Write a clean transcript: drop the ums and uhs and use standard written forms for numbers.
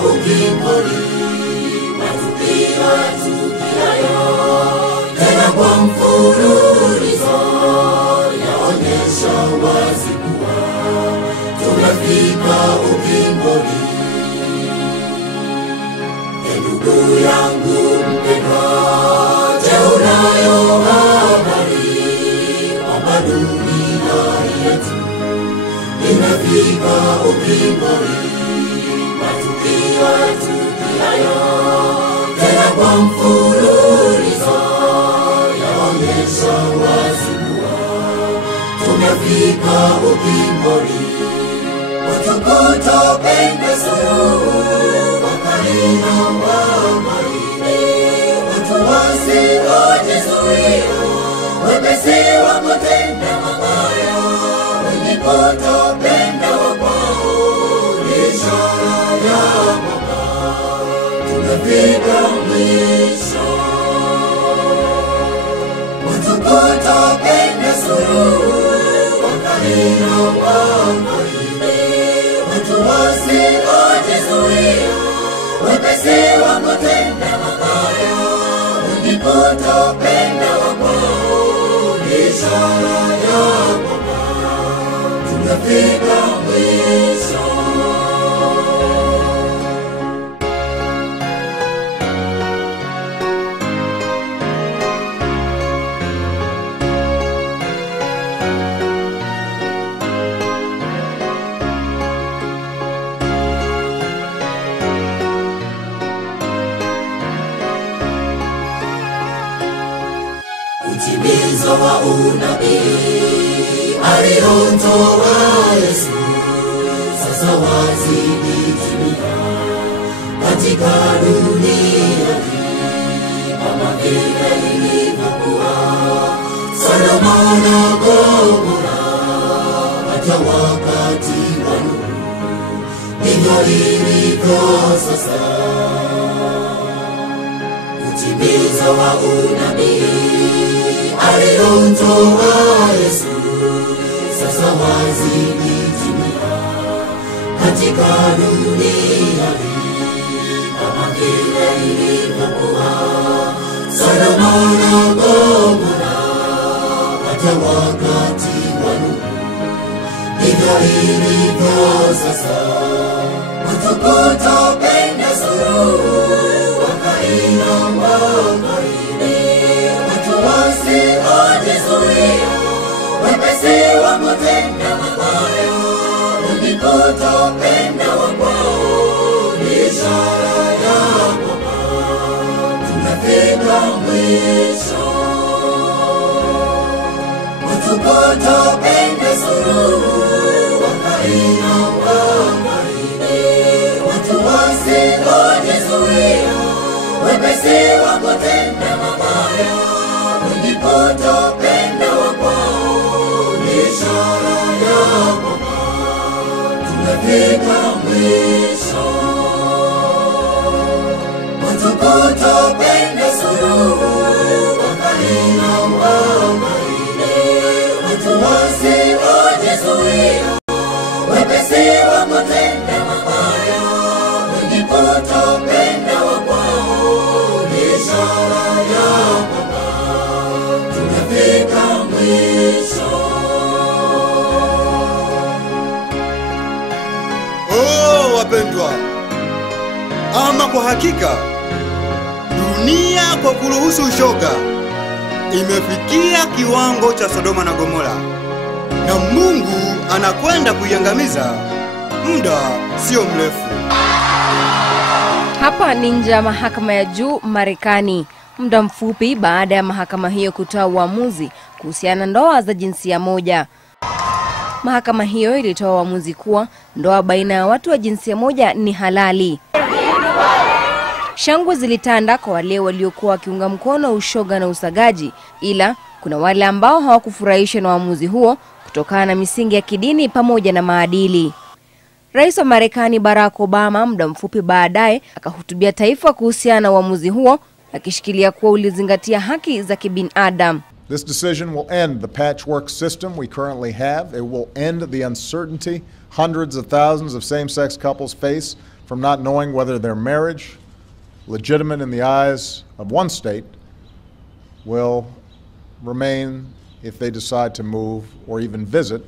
ukingoni, matukio tukiayo tena kwa mfululizo yaonyesha wazi kuwa tumefika ukingoni. Ndugu yangu mpendwa, je, unayo habari kwamba dunia yetu imefika ukingoni? Matukio tukiayo tena kwa mfululizo yaonyesha wazi kuwa tumefika ukingoni. Watu kutopenda suluhu wakaina wakaini, watu wasiojizuia wepesi wa kutenda mabaya, wenye kutopenda wakwao ni ishara ya kwamba tumefika mwisho. Watu kutopenda suluhu wakaina wakaini, watu wasiojizuia wepesi wa kutenda mabaya, wenye kutopenda wakwao ni ishara ya kwamba tumefika mwisho. Utimizo wa unabii aliotoa Yesu sasa wazidi timia katika dunia hii, kama vile ilivyokuwa Sodoma na Gomora hata wakati wa Nuhu, ndivyo ilivyo sasa. Utimizo wa unabii aliotoa Yesu sasa wazidi timia katika dunia hii, kama vile ilivyokuwa Sodoma na Gomora hata wakati wa Nuhu, ndivyo ilivyo sasa. Watu kutopenda suluhu wakaina wakaini, watu wasiojizuia wepesi wa kutenda mabaya, wenye kutopenda wakwao ni ishara ya kwamba tumefika mwisho. Watu kutopenda suluhu wakaina wakaini, watu wasiojizuia wepesi wa kutenda mabaya, wenye kutopenda wakwao ni ishara ya kwamba tumefika mwisho. Watu kutopenda suluhu wakaina wakaini, watu wasiojizuia wepesi wa kutenda mabaya, wenye kutopenda wakwao ni ishara ya kwamba tumefika mwisho. Oh wapendwa, ama kwa hakika dunia kwa kuruhusu ushoga imefikia kiwango cha Sodoma na Gomora, na Mungu anakwenda kuiangamiza muda sio mrefu. Hapa ni nje ya mahakama ya juu Marekani, muda mfupi baada ya mahakama hiyo kutoa uamuzi kuhusiana na ndoa za jinsia moja. Mahakama hiyo ilitoa uamuzi kuwa ndoa baina ya watu wa jinsia moja ni halali. Shangwe zilitanda kwa wale waliokuwa wakiunga mkono ushoga na usagaji, ila kuna wale ambao hawakufurahishwa na uamuzi huo kutokana na misingi ya kidini pamoja na maadili. Rais wa Marekani Barack Obama muda mfupi baadaye akahutubia taifa kuhusiana na uamuzi huo, akishikilia kuwa ulizingatia haki za kibinadamu. This decision will end the patchwork system we currently have. It will end the uncertainty hundreds of thousands of same-sex couples face from not knowing whether their marriage, legitimate in the eyes of one state, will remain if they decide to move or even visit